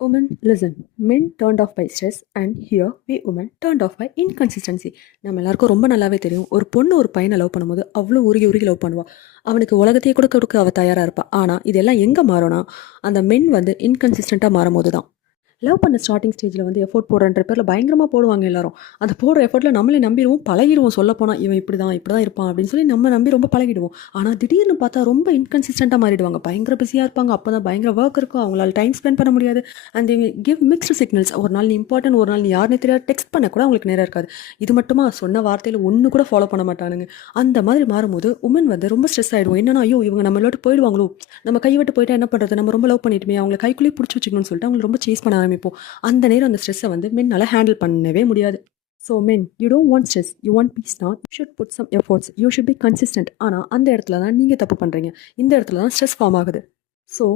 Women, listen. Men turned off by stress, and here we women turned off by inconsistency. நம்ம எல்லாருக்கும் ரொம்ப நல்லாவே தெரியும். ஒரு பொண்ணு ஒரு பையனை லவ் பண்ணும்போது அவ்வளோ உருகி உருகி லவ் பண்ணுவா. அவனுக்கு உலகத்தையே கூட கொடுக்க அவ தயாரா இருப்பா. ஆனா இதெல்லாம் எங்க மாறும்னா, அந்த மென் வந்து இன்கன்சிஸ்டண்டா மாறும்போது தான். லவ் பண்ண ஸ்டார்ட்டிங் ஸ்டேஜில் வந்து எஃபோர்ட் போடுறன்ற பேரில் பயங்கரமாக போடுவாங்க எல்லாரும். அந்த போடுற எஃபோர்ட்டில் நம்மளே நம்பிடுவோம், பழகிடுவோம். சொல்லப்போனால் இவன் இப்படி தான் இருப்பான் அப்படின்னு சொல்லி நம்ம நம்பி ரொம்ப பழகிடுவோம். ஆனால் திடீர்னு பார்த்தா ரொம்ப இன்கன்சிஸ்டண்ட்டாக மாறிடுவாங்க. பயங்கர பிஸியாக இருப்பாங்க. அப்போ தான் பயங்கர ஒர்க் இருக்கும், அவங்களால டைம் ஸ்பெண்ட் பண்ண முடியாது. And they give mixed signals. ஒரு நாள் நீ இம்பார்ட்டன்ட், ஒரு நாள் நீ யாருனே தெரியாது. டெக்ஸ்ட் பண்ண கூட அவங்களுக்கு நேரம் இருக்காது. இது மட்டுமா, சொன்ன வார்த்தையில் ஒன்று கூட ஃபாலோ பண்ண மாட்டானுங்க. அந்த மாதிரி மாறும்போது உமன் வந்து ரொம்ப ஸ்ட்ரெஸ் ஆகிடுவோம். என்னன்னா, ஐயோ இவங்க நம்மளோட போயிடுவாங்களோ, நம்ம கை விட்டு போயிட்டா என்ன பண்ணுறது, நம்ம ரொம்ப லவ் பண்ணிட்டுமே, அவங்களை கைக்குள்ளேயே பிடிச்சி வச்சுக்கணும்னு சொல்லிட்டு அவங்க ரொம்ப சேஸ் பண்ண ஆரம்பிப்போம். அந்த நேரம் அந்த ஸ்ட்ரெஸ்ஸை வந்து மென்னால ஹேண்டில் பண்ணவே முடியாது. So men, you don't want stress, you want பீஸ்னா you should put some efforts, you should be consistent. ஆனால் அந்த இடத்துல தான் நீங்கள் தப்பு பண்ணுறீங்க. இந்த இடத்துல தான் ஸ்ட்ரெஸ் ஃபார்ம் ஆகுது. ஸோ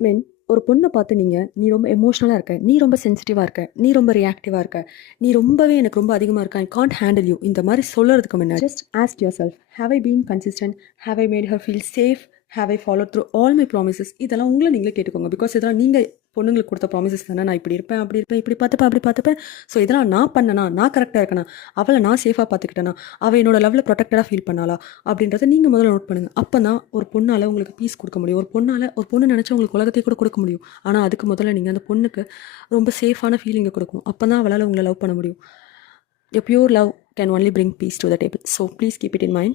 மென், ஒரு பொண்ணை பார்த்து நீங்கள், நீ ரொம்ப எமோஷ்னலாக இருக்க, நீ ரொம்ப சென்சிட்டிவாக இருக்க, நீ ரொம்ப ரியாக்டிவாக இருக்க, நீ ரொம்பவே எனக்கு ரொம்ப அதிகமாக இருக்க, ஐ காண்ட் ஹேண்டில் யூ, இந்த மாதிரி சொல்கிறதுக்கு முன்னாடி just ask your self, have I been consistent, have I made her feel safe, have I follow through all my promises. இதெல்லாம் உங்களை நீங்களே கேட்டுக்கோங்க. பிகாஸ் இதெல்லாம் நீங்கள் பொண்ணுங்களுக்கு கொடுத்த ப்ராமிசஸ் தானே. நான் இப்படி இருப்பேன், அப்படி இருப்பேன், இப்படி பார்த்துப்பேன், அப்படி பார்த்துப்பேன். ஸோ இதெல்லாம் நான் பண்ணனா, நான் கரெக்டாக இருக்கேனா, அவளை நான் சேஃபாக பார்த்துக்கிட்டேனா, அவள் என்னோட லெவலில் ப்ரொடெக்டடாக ஃபீல் பண்ணாளா அப்படின்றத நீங்கள் முதல்ல நோட் பண்ணுங்கள். அப்போ தான் ஒரு பொண்ணால் உங்களுக்கு பீஸ் கொடுக்க முடியும். ஒரு பொண்ணு நினச்சா உங்களுக்கு உலகத்தை கூட கொடுக்க முடியும். ஆனால் அதுக்கு முதல்ல நீங்கள் அந்த பொண்ணுக்கு ரொம்ப சேஃபான ஃபீலிங்கை கொடுக்கணும். அப்போ தான் அவளால் உங்களை லவ் பண்ண முடியும். A pure love can only bring peace to the table. So please keep it in mind.